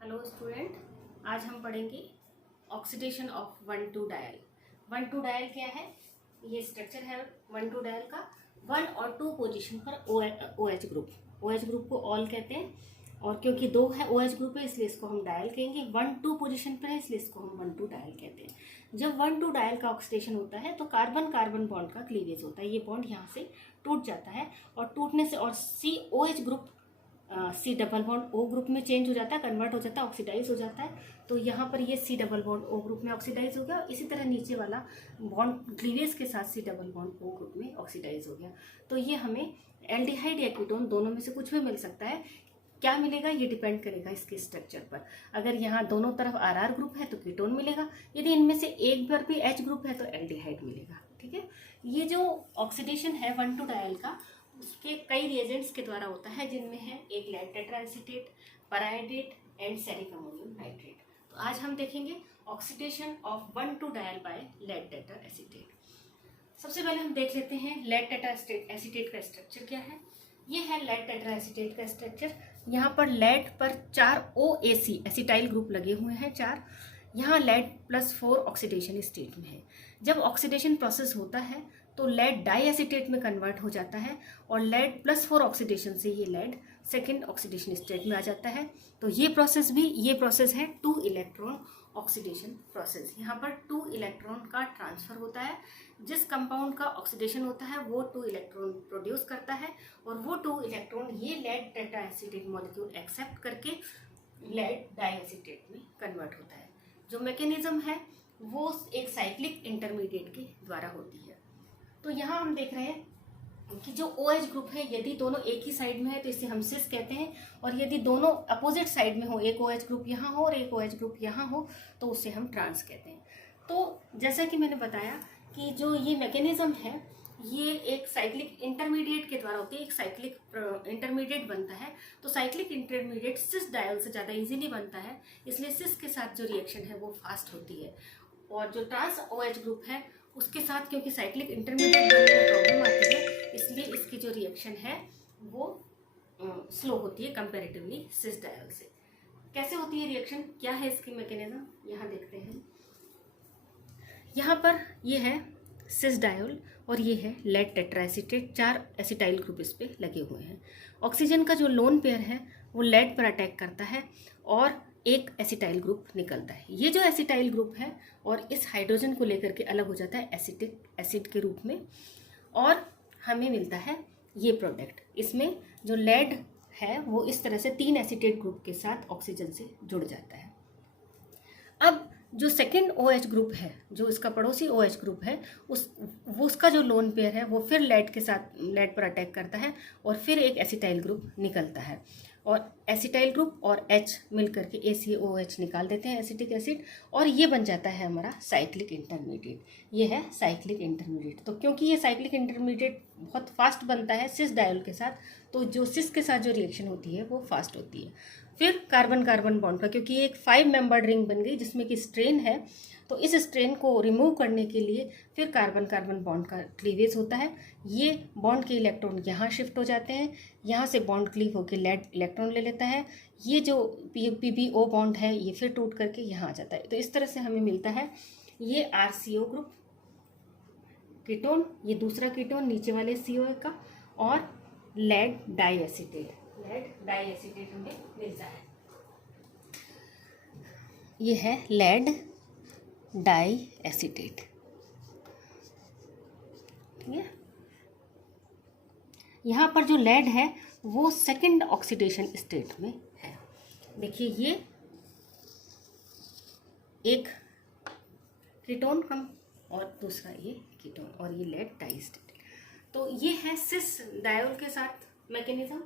Hello student, आज हम पढ़ेंगे ऑक्सीडेशन ऑफ 1,2-डायल। 1,2-डायल क्या है? ये स्ट्रक्चर है 1,2-डायल का। 1 और 2 पोजीशन पर OH ग्रुप, OH ग्रुप को ऑल कहते हैं। और क्योंकि 2 है OH ग्रुप है इसलिए इसको हम डायल कहेंगे। 1-2 पोजीशन पर है इसलिए इसको हम 1,2-डायल कहते हैं। जब 1,2-डायल का ऑक्सीडेशन होता है तो कार्बन कार्बन बॉन्ड का क्लीवेज होता है। ये बॉन्ड यहाँ से टूट जाता है और टूटने से और COH group C double bond O group में चेंज हो जाता है, कन्वर्ट हो जाता है, ऑक्सीडाइज हो जाता है। तो यहाँ पर ये C double bond O group में ऑक्सीडाइज हो गया। इसी तरह नीचे वाला बॉन्ड क्लीवेज के साथ C double bond O group में ऑक्सीडाइज हो गया। तो ये हमें एल्डिहाइड या कीटोन दोनों में से कुछ भी मिल सकता है। क्या मिलेगा ये डिपेंड करेगा इसके स्ट्रक्चर पर। अगर यहाँ दोनों तरफ RR ग्रुप है तो कीटोन मिलेगा, यदि इनमें से एक बार भी H ग्रुप है तो एल्डिहाइड मिलेगा। ठीक है, ये जो ऑक्सीडेशन है 1,2-डायल का उसके कई रिएजेंट्स के द्वारा होता है, जिनमें है एक lead tetraacetate, periodate and ceric ammonium nitrate. तो आज हम देखेंगे ऑक्सीडेशन ऑफ 1,2-डायल बाय लेड टेट्राएसीटेट। सबसे पहले हम देख लेते हैं लेड टेट्राएसीटेट का स्ट्रक्चर क्या है। ये है लेड टेट्राएसीटेट का स्ट्रक्चर। यहाँ पर लेड पर 4 OAC एसिटाइल ग्रुप लगे हुए हैं, 4। यहाँ लेड +4 ऑक्सीडेशन स्टेट में है। जब ऑक्सीडेशन प्रोसेस होता है तो लेड डाईएसीटेट में कन्वर्ट हो जाता है और लेड +4 ऑक्सीडेशन से ये लेड सेकेंड ऑक्सीडेशन स्टेट में आ जाता है। तो ये प्रोसेस है 2 इलेक्ट्रॉन ऑक्सीडेशन प्रोसेस। यहाँ पर 2 इलेक्ट्रॉन का ट्रांसफर होता है। जिस कंपाउंड का ऑक्सीडेशन होता है वो 2 इलेक्ट्रॉन प्रोड्यूस करता है और वो 2 इलेक्ट्रॉन ये लेड टेट्राएसीटेट मॉलिक्यूल एक्सेप्ट करके लेड डाईएसीटेट में कन्वर्ट होता है। जो मैकेनिज्म है वो एक साइक्लिक इंटरमीडिएट के द्वारा होती है। तो यहाँ हम देख रहे हैं कि जो OH ग्रुप है यदि दोनों एक ही साइड में है तो इसे हम सिस कहते हैं, और यदि दोनों अपोजिट साइड में हो, एक OH ग्रुप यहाँ हो और एक OH ग्रुप यहाँ हो, तो उसे हम ट्रांस कहते हैं। तो जैसा कि मैंने बताया कि जो ये मैकेनिज्म है ये एक साइक्लिक इंटरमीडिएट के द्वारा होती है। एक साइक्लिक इंटरमीडिएट बनता है तो साइक्लिक इंटरमीडिएट सिस डायल से ज़्यादा इजीली बनता है, इसलिए सिस के साथ जो रिएक्शन है वो फास्ट होती है। और जो ट्रांस OH ग्रुप है उसके साथ क्योंकि साइक्लिक इंटरमीडिएट बनने में प्रॉब्लम आती है इसलिए इसकी जो रिएक्शन है वो स्लो होती है कंपैरेटिवली सिस डायल से। कैसे होती है रिएक्शन, क्या है इसकी मैकेनिज्म, यहाँ देखते हैं। यहाँ पर ये है सिस डायल और ये है लेड टेट्राएसीटेट, 4 एसिटाइल ग्रुप इस पे लगे हुए हैं। ऑक्सीजन का जो लोन पेयर है वो लेड पर अटैक करता है और एक एसिटाइल ग्रुप निकलता है। ये जो एसिटाइल ग्रुप है और इस हाइड्रोजन को लेकर के अलग हो जाता है एसिटिक एसिड के रूप में और हमें मिलता है ये प्रोडक्ट। इसमें जो लेड है वो इस तरह से 3 एसिटेट ग्रुप के साथ ऑक्सीजन से जुड़ जाता है। अब जो सेकेंड OH ग्रुप है, जो इसका पड़ोसी OH ग्रुप है, उसका जो लोन पेयर है वो फिर लेड के साथ लेड पर अटैक करता है और फिर एक एसिटाइल ग्रुप निकलता है और एसिटाइल ग्रुप और H मिलकर के ACOH निकाल देते हैं एसिटिक एसिड और ये बन जाता है हमारा साइक्लिक इंटरमीडिएट। ये है साइक्लिक इंटरमीडिएट। तो क्योंकि ये साइक्लिक इंटरमीडिएट बहुत फास्ट बनता है सिस डायल के साथ, तो जो सिस के साथ जो रिएक्शन होती है वो फास्ट होती है। फिर कार्बन कार्बन बॉन्ड का, क्योंकि एक 5 मेंबर्ड रिंग बन गई जिसमें कि स्ट्रेन है, तो इस स्ट्रेन को रिमूव करने के लिए फिर कार्बन कार्बन बॉन्ड का क्लीवेज होता है। ये बॉन्ड के इलेक्ट्रॉन यहाँ शिफ्ट हो जाते हैं, यहाँ से बॉन्ड क्लीव होकर लेड इलेक्ट्रॉन ले लेता है। ये जो PBO बॉन्ड है ये फिर टूट करके यहाँ आ जाता है। तो इस तरह से हमें मिलता है ये RCO ग्रुप कीटोन, ये दूसरा कीटोन नीचे वाले CO का, और लेड डाईएसीटेट हमें मिलता है। ये है लेड डाईएसीटेट। ठीक है, यहाँ पर जो लेड है वो सेकंड ऑक्सीडेशन स्टेट में है। देखिए ये एक कीटोन हम और दूसरा ये कीटोन और ये लेड डाईएसीटेट। तो ये है सिस डायल के साथ मैकेनिज्म।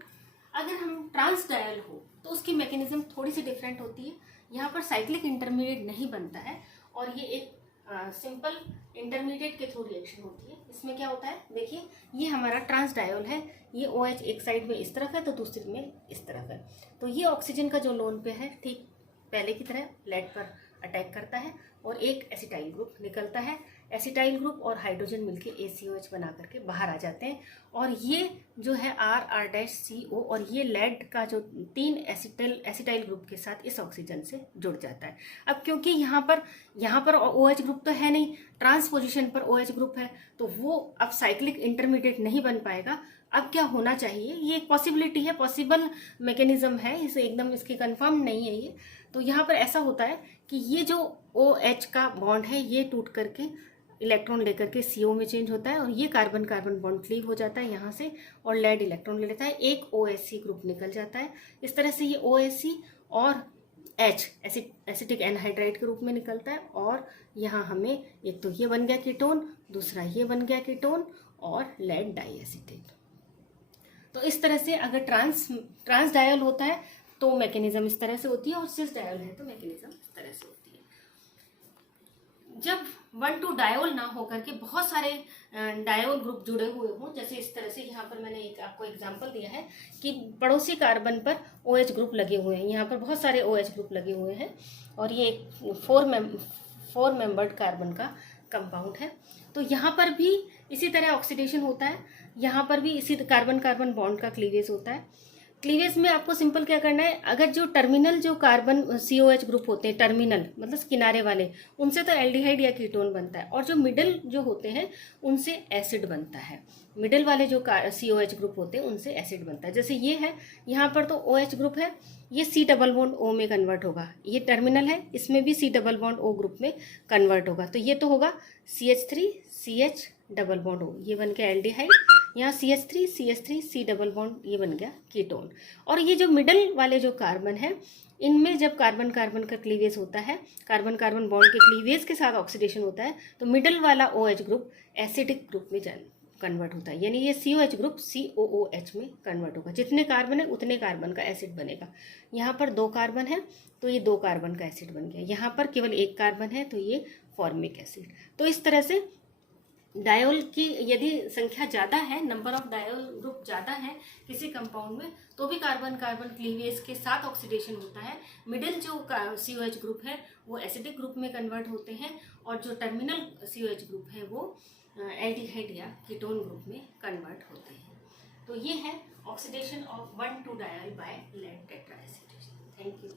अगर हम ट्रांस डायल हो तो उसकी मैकेनिज्म थोड़ी सी डिफरेंट होती है। यहाँ पर साइक्लिक इंटरमीडिएट नहीं बनता है और ये एक सिंपल इंटरमीडिएट के थ्रू रिएक्शन होती है। इसमें क्या होता है, देखिए ये हमारा ट्रांस डायल है, ये OH एक साइड में इस तरफ है तो दूसरी में इस तरफ है। तो ये ऑक्सीजन का जो लोन पे है ठीक पहले की तरह लेड पर अटैक करता है और एक एसिटाइल ग्रुप निकलता है। एसिटाइल ग्रुप और हाइड्रोजन मिलके ACOH बना करके बाहर आ जाते हैं और ये जो है R-CO और ये लेड का जो 3 एसिटाइल ग्रुप के साथ इस ऑक्सीजन से जुड़ जाता है। अब क्योंकि यहाँ पर OH ग्रुप तो है नहीं, ट्रांस पोजिशन पर OH ग्रुप है, तो वो अब साइक्लिक इंटरमीडिएट नहीं बन पाएगा। अब क्या होना चाहिए, ये एक पॉसिबिलिटी है, पॉसिबल मैकेनिज्म है, इसे एकदम इसकी कंफर्म नहीं है ये। तो यहाँ पर ऐसा होता है कि ये जो OH का बॉन्ड है ये टूट करके इलेक्ट्रॉन लेकर के CO में चेंज होता है और ये कार्बन कार्बन बॉन्ड क्लीव हो जाता है यहाँ से और लेड इलेक्ट्रॉन ले लेता है, एक OHC ग्रुप निकल जाता है। इस तरह से ये OHC और H एसिटिक एनहाइड्राइड के रूप में निकलता है और यहाँ हमें एक तो ये बन गया कीटोन, दूसरा ये बन गया कीटोन और लेड डाइएसिटेट। तो इस तरह से अगर ट्रांस डायल होता है तो मैकेनिज्म इस तरह से होती है और सिस डायल है तो मैकेनिज्म इस तरह से होती है। जब 1,2 डायोल ना होकर के बहुत सारे डायोल ग्रुप जुड़े हुए हों, जैसे इस तरह से यहाँ पर मैंने एक आपको एग्जांपल दिया है कि पड़ोसी कार्बन पर OH ग्रुप लगे हुए हैं, यहाँ पर बहुत सारे OH ग्रुप लगे हुए हैं और ये एक 4 मेंबर्ड कार्बन का कंपाउंड है। तो यहाँ पर भी इसी तरह ऑक्सीडेशन होता है, यहाँ पर भी इसी कार्बन कार्बन बॉन्ड का क्लीवेज होता है। क्लीवेज में आपको सिंपल क्या करना है, अगर जो टर्मिनल जो कार्बन COH ग्रुप होते हैं, टर्मिनल मतलब किनारे वाले, उनसे तो एल्डिहाइड या कीटोन बनता है और जो मिडल जो होते हैं उनसे एसिड बनता है। मिडल वाले जो COH ग्रुप होते हैं उनसे एसिड बनता है। जैसे ये है, यहाँ पर तो OH ग्रुप है, ये C डबल बॉन्ड O में कन्वर्ट होगा, ये टर्मिनल है, इसमें भी C double bond O group में कन्वर्ट होगा, तो ये तो होगा CH3 CH double bond O, ये बन गया एल्डिहाइड, यहाँ CH3 C डबल बॉन्ड ये बन गया कीटोन। और ये जो मिडल वाले जो कार्बन है, इनमें जब कार्बन कार्बन का क्लीवेज होता है, कार्बन कार्बन बॉन्ड के क्लीवेज के साथ ऑक्सीडेशन होता है, तो मिडल वाला OH ग्रुप एसिडिक ग्रुप में कन्वर्ट होता है, यानी ये COH ग्रुप COOH में कन्वर्ट होगा। जितने कार्बन है उतने कार्बन का एसिड बनेगा। यहाँ पर 2 कार्बन है तो ये 2 कार्बन का एसिड बन गया, यहाँ पर केवल 1 कार्बन है तो ये फॉर्मिक एसिड। तो इस तरह से डायोल की यदि संख्या ज़्यादा है, नंबर ऑफ डायोल ग्रुप ज़्यादा है किसी कंपाउंड में, तो भी कार्बन कार्बन क्लीवेज के साथ ऑक्सीडेशन होता है। मिडिल जो COH ग्रुप है वो एसिडिक ग्रुप में कन्वर्ट होते हैं और जो टर्मिनल COH ग्रुप है वो एल्डिहाइड या कीटोन ग्रुप में कन्वर्ट होते हैं। तो ये है oxidation of 1,2 diol by lead tetra acid. Thank you.